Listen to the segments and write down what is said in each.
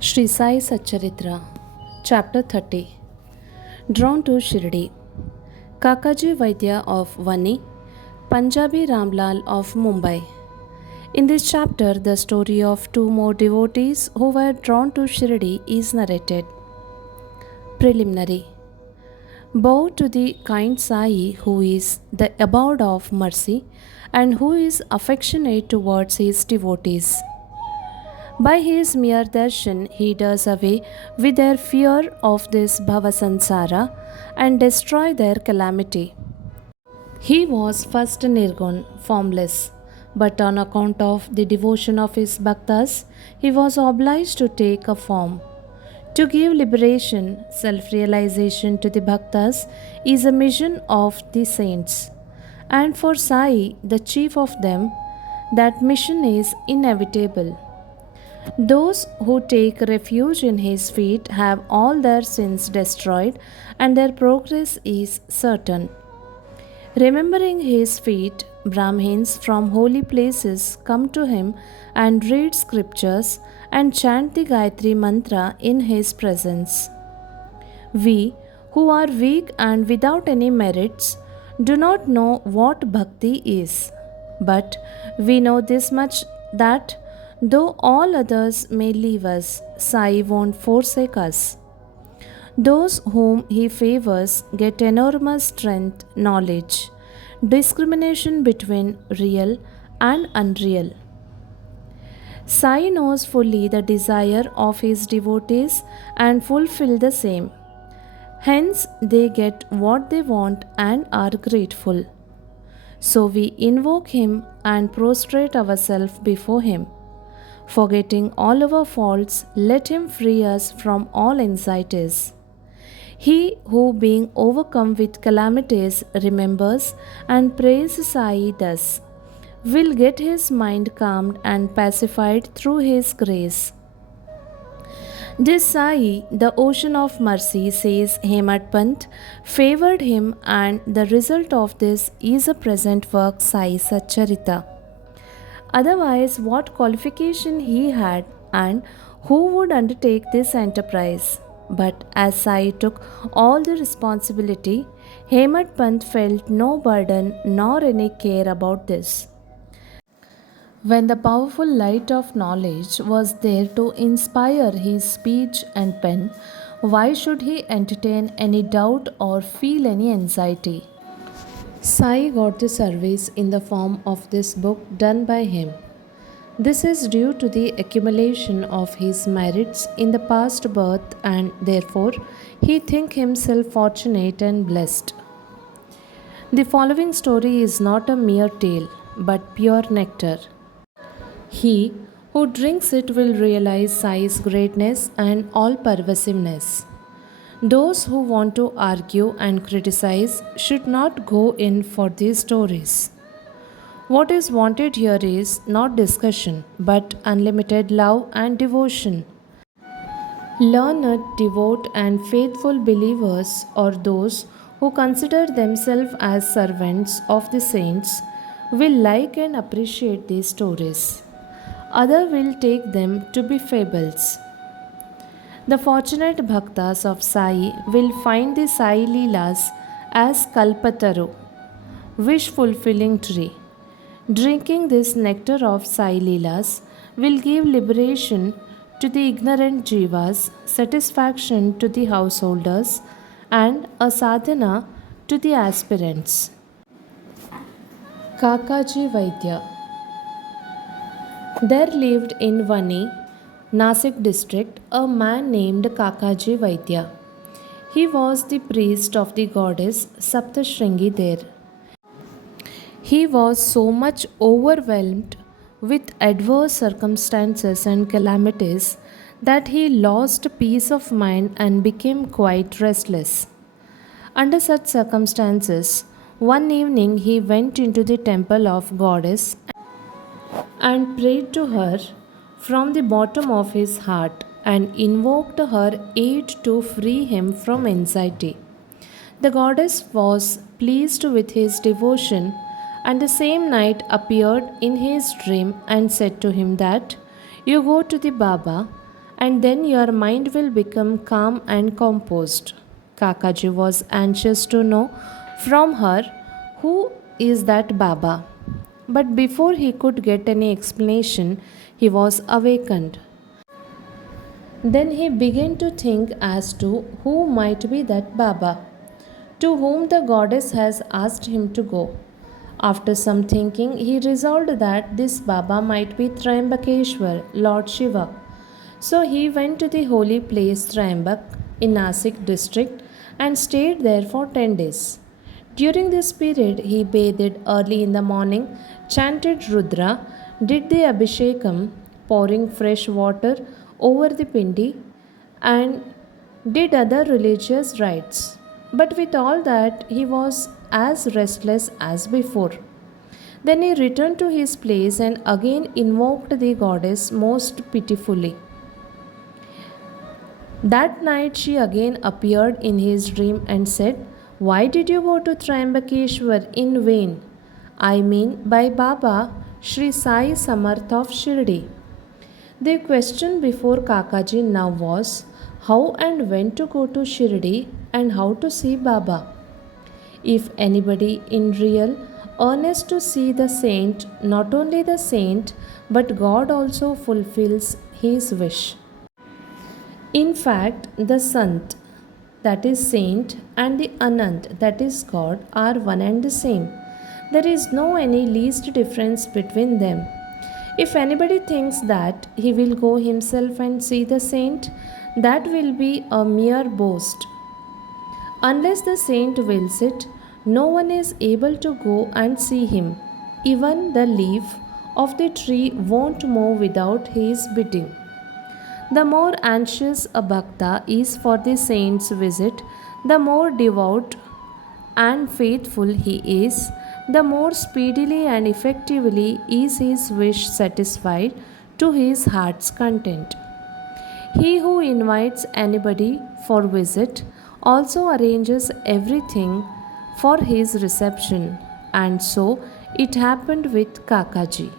Shri Sai Satcharitra, Chapter 30. Drawn to Shirdi. Kakaji Vaidya of Vani, Punjabi Ramlal of Mumbai. In this chapter, the story of two more devotees who were drawn to Shirdi is narrated. Preliminary. Bow to the kind Sai who is the abode of mercy and who is affectionate towards his devotees. By his mere darshan, he does away with their fear of this bhavasansara and destroy their calamity. He was first nirgun, formless, but on account of the devotion of his bhaktas, he was obliged to take a form. To give liberation, self realization to the bhaktas is a mission of the saints. And for Sai, the chief of them, that mission is inevitable. Those who take refuge in his feet have all their sins destroyed, and their progress is certain. Remembering his feet, Brahmins from holy places come to him and read scriptures and chant the Gayatri mantra in his presence. We, who are weak and without any merits, do not know what bhakti is. But we know this much, that though all others may leave us, Sai won't forsake us. Those whom he favors get enormous strength, knowledge, discrimination between real and unreal. Sai knows fully the desire of his devotees and fulfill the same. Hence, they get what they want and are grateful. So we invoke him and prostrate ourselves before him. Forgetting all our faults, let him free us from all anxieties. He who, being overcome with calamities, remembers and prays Sai thus, will get his mind calmed and pacified through his grace. This Sai, the ocean of mercy, says Hemad Pant, favored him, and the result of this is a present work, Sai Satcharitra. Otherwise, what qualification he had, and who would undertake this enterprise? But as Sai took all the responsibility, Hemad Pant felt no burden nor any care about this. When the powerful light of knowledge was there to inspire his speech and pen, why should he entertain any doubt or feel any anxiety? Sai got the service in the form of this book done by him. This is due to the accumulation of his merits in the past birth, and therefore he thinks himself fortunate and blessed. The following story is not a mere tale, but pure nectar. He who drinks it will realize Sai's greatness and all pervasiveness. Those who want to argue and criticize should not go in for these stories. What is wanted here is not discussion, but unlimited love and devotion. Learned, devout, and faithful believers, or those who consider themselves as servants of the saints, will like and appreciate these stories. Others will take them to be fables. The fortunate bhaktas of Sai will find the Sai Leelas as Kalpataru, wish fulfilling tree. Drinking this nectar of Sai Leelas will give liberation to the ignorant jivas, satisfaction to the householders, and a sadhana to the aspirants. Kakaji Vaidya. There lived in Vani, Nasik district, a man named Kakaji Vaidya. He was the priest of the goddess Saptashringi there. He was so much overwhelmed with adverse circumstances and calamities that he lost peace of mind and became quite restless. Under such circumstances, one evening he went into the temple of goddess and prayed to her from the bottom of his heart and invoked her aid to free him from anxiety. The goddess was pleased with his devotion, and the same night appeared in his dream and said to him that, "You go to the Baba and then your mind will become calm and composed. Kakaji was anxious to know from her who is that Baba. But before he could get any explanation, he was awakened. Then he began to think as to who might be that Baba, to whom the goddess has asked him to go. After some thinking, he resolved that this Baba might be Triambakeshwar, Lord Shiva. So he went to the holy place Triambak in Nasik district and stayed there for 10 days. During this period, he bathed early in the morning, chanted Rudra, did the Abhishekam, pouring fresh water over the pindi, and did other religious rites. But with all that, he was as restless as before. Then he returned to his place and again invoked the goddess most pitifully. That night she again appeared in his dream and said, "Why did you go to Triambakeshwar in vain? I mean by Baba Shri Sai Samarth of Shirdi." The question before Kakaji now was how and when to go to Shirdi and how to see Baba. If anybody in real earnest to see the saint, not only the saint but God also fulfills his wish. In fact, the Sant, that is saint, and the Anant, that is God, are one and the same. There is no any least difference between them. If anybody thinks that he will go himself and see the saint, that will be a mere boast. Unless the saint wills it, no one is able to go and see him. Even the leaf of the tree won't move without his bidding. The more anxious a bhakta is for the saint's visit, the more devout and faithful he is, the more speedily and effectively is his wish satisfied to his heart's content. He who invites anybody for visit also arranges everything for his reception, and so it happened with Kakaji.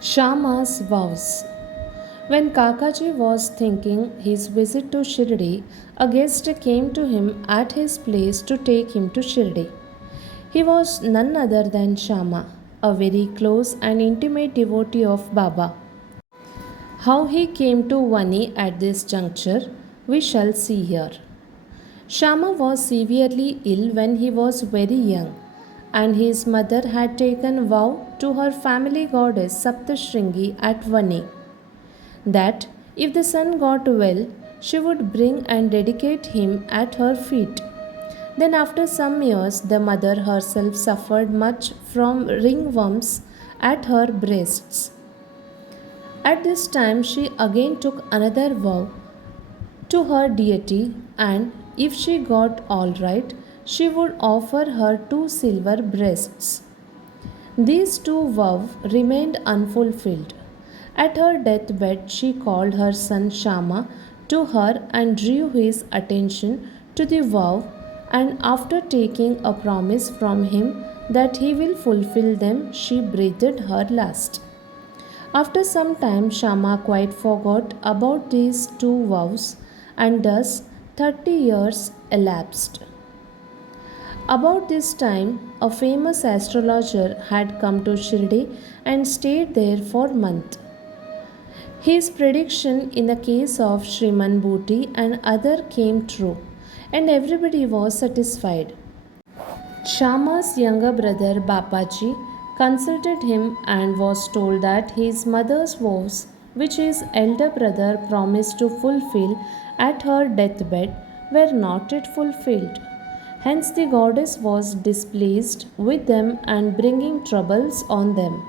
Shama's vows. When Kakaji was thinking his visit to Shirdi, a guest came to him at his place to take him to Shirdi. He was none other than Shama, a very close and intimate devotee of Baba. How he came to Vani at this juncture, we shall see here. Shama was severely ill when he was very young, and his mother had taken vow to her family goddess Saptashringi at Vani that if the son got well, she would bring and dedicate him at her feet. Then, after some years, the mother herself suffered much from ringworms at her breasts. At this time, she again took another vow to her deity, and if she got all right, she would offer her 2 silver breasts. These 2 vows remained unfulfilled. At her deathbed, she called her son Shama to her and drew his attention to the vow, and after taking a promise from him that he will fulfill them, she breathed her last. After some time, Shama quite forgot about these 2 vows, and thus 30 years elapsed. About this time, a famous astrologer had come to Shirdi and stayed there for a month. His prediction in the case of Shriman Bhuti and other came true, and everybody was satisfied. Shama's younger brother Bapaji consulted him and was told that his mother's vows, which his elder brother promised to fulfill at her deathbed, were not yet fulfilled. Hence, the goddess was displeased with them and bringing troubles on them.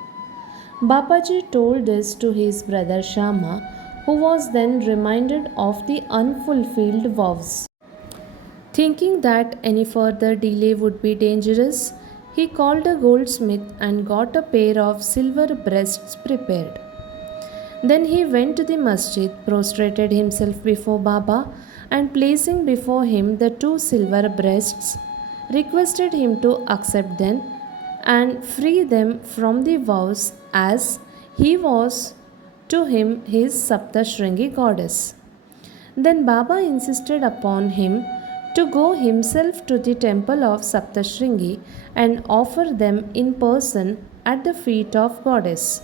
Bapaji told this to his brother Shama, who was then reminded of the unfulfilled vows. Thinking that any further delay would be dangerous, he called a goldsmith and got a pair of silver breasts prepared. Then he went to the masjid, prostrated himself before Baba, and placing before him the 2 silver breasts, requested him to accept them and free them from the vows, as he was to him his Saptashringi goddess. Then Baba insisted upon him to go himself to the temple of Saptashringi and offer them in person at the feet of goddess.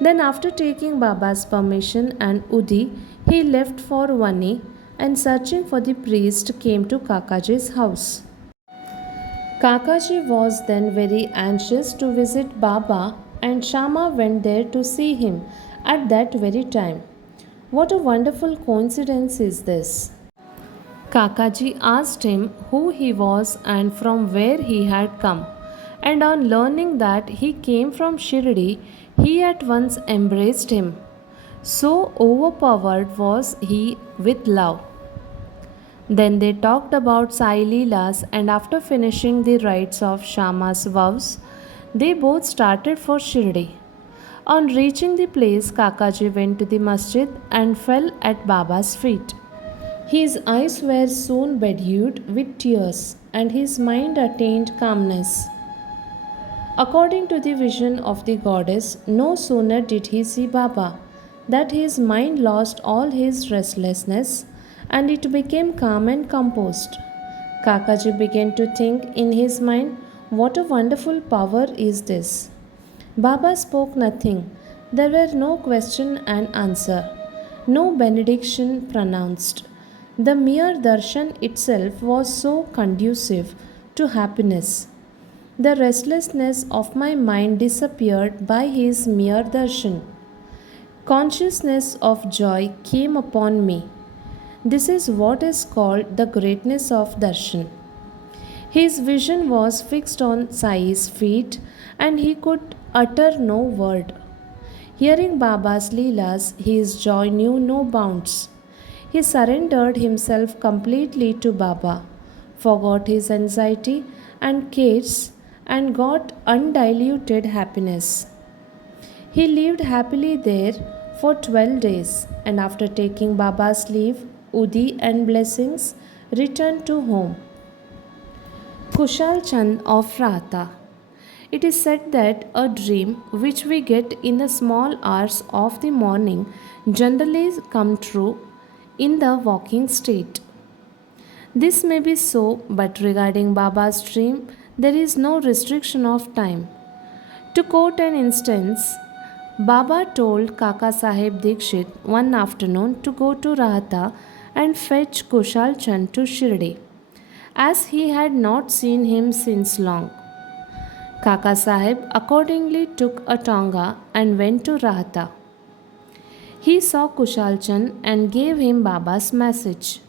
Then after taking Baba's permission and Udi, he left for Vani and searching for the priest came to Kakaji's house. Kakaji was then very anxious to visit Baba and Shama went there to see him at that very time. What a wonderful coincidence is this! Kakaji asked him who he was and from where he had come, and on learning that he came from Shirdi, he at once embraced him. So overpowered was he with love. Then they talked about Sai Leelas, and after finishing the rites of Shama's vows, they both started for Shirdi. On reaching the place, Kakaji went to the masjid and fell at Baba's feet. His eyes were soon bedewed with tears, and his mind attained calmness. According to the vision of the goddess, no sooner did he see Baba that his mind lost all his restlessness and it became calm and composed. Kakaji began to think in his mind, what a wonderful power is this! Baba spoke nothing. There were no question and answer, no benediction pronounced. The mere darshan itself was so conducive to happiness. The restlessness of my mind disappeared by his mere darshan. Consciousness of joy came upon me. This is what is called the greatness of darshan. His vision was fixed on Sai's feet and he could utter no word. Hearing Baba's Leelas, his joy knew no bounds. He surrendered himself completely to Baba, forgot his anxiety and cares, and got undiluted happiness. He lived happily there for 12 days and after taking Baba's leave, Udi and blessings, returned to home. Kushal Chand of Rahata. It is said that a dream which we get in the small hours of the morning generally comes true in the waking state. This may be so, but regarding Baba's dream, there is no restriction of time. To quote an instance, Baba told Kaka Sahib Dikshit one afternoon to go to Rahata and fetch Kushal Chand to Shirdi, as he had not seen him since long. Kaka Sahib accordingly took a tonga and went to Rahata. He saw Kushal Chand and gave him Baba's message.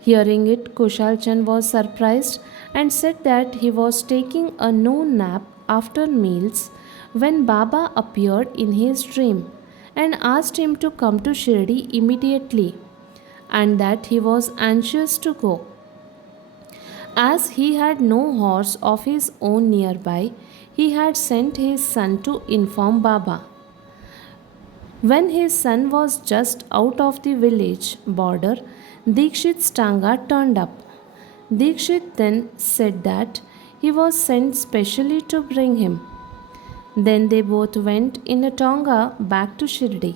Hearing it, Kushal Chand was surprised and said that he was taking a noon nap after meals when Baba appeared in his dream and asked him to come to Shirdi immediately and that he was anxious to go. As he had no horse of his own nearby, he had sent his son to inform Baba. When his son was just out of the village border, Dikshit's tanga turned up. Dikshit then said that he was sent specially to bring him. Then they both went in a tonga back to Shirdi.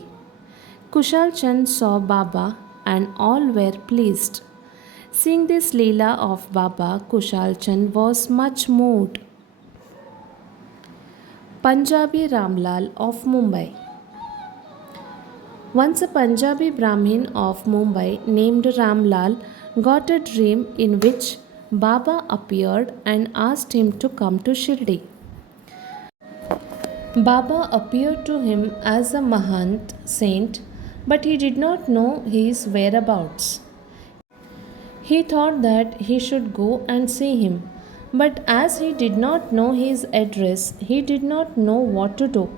Kushal Chand saw Baba and all were pleased. Seeing this Leela of Baba, Kushal Chand was much moved. Punjabi Ramlal of Mumbai. Once a Punjabi Brahmin of Mumbai named Ramlal got a dream in which Baba appeared and asked him to come to Shirdi. Baba appeared to him as a Mahant saint, but he did not know his whereabouts. He thought that he should go and see him, but as he did not know his address, he did not know what to do.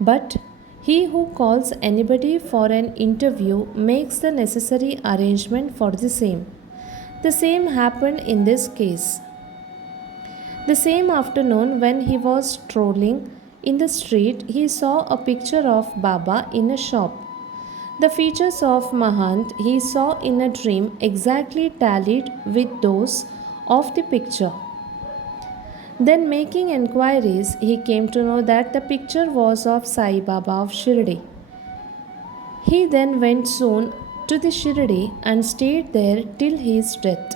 But he who calls anybody for an interview makes the necessary arrangement for the same. The same happened in this case. The same afternoon, when he was strolling in the street, he saw a picture of Baba in a shop. The features of Mahant he saw in a dream exactly tallied with those of the picture. Then, making enquiries, he came to know that the picture was of Sai Baba of Shirdi. He then went soon to the Shirdi and stayed there till his death.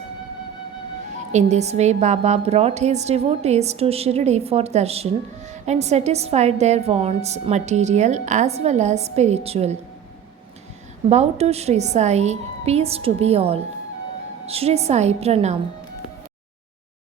In this way, Baba brought his devotees to Shirdi for darshan and satisfied their wants, material as well as spiritual. Bow to Shri Sai, peace to be all. Shri Sai Pranam.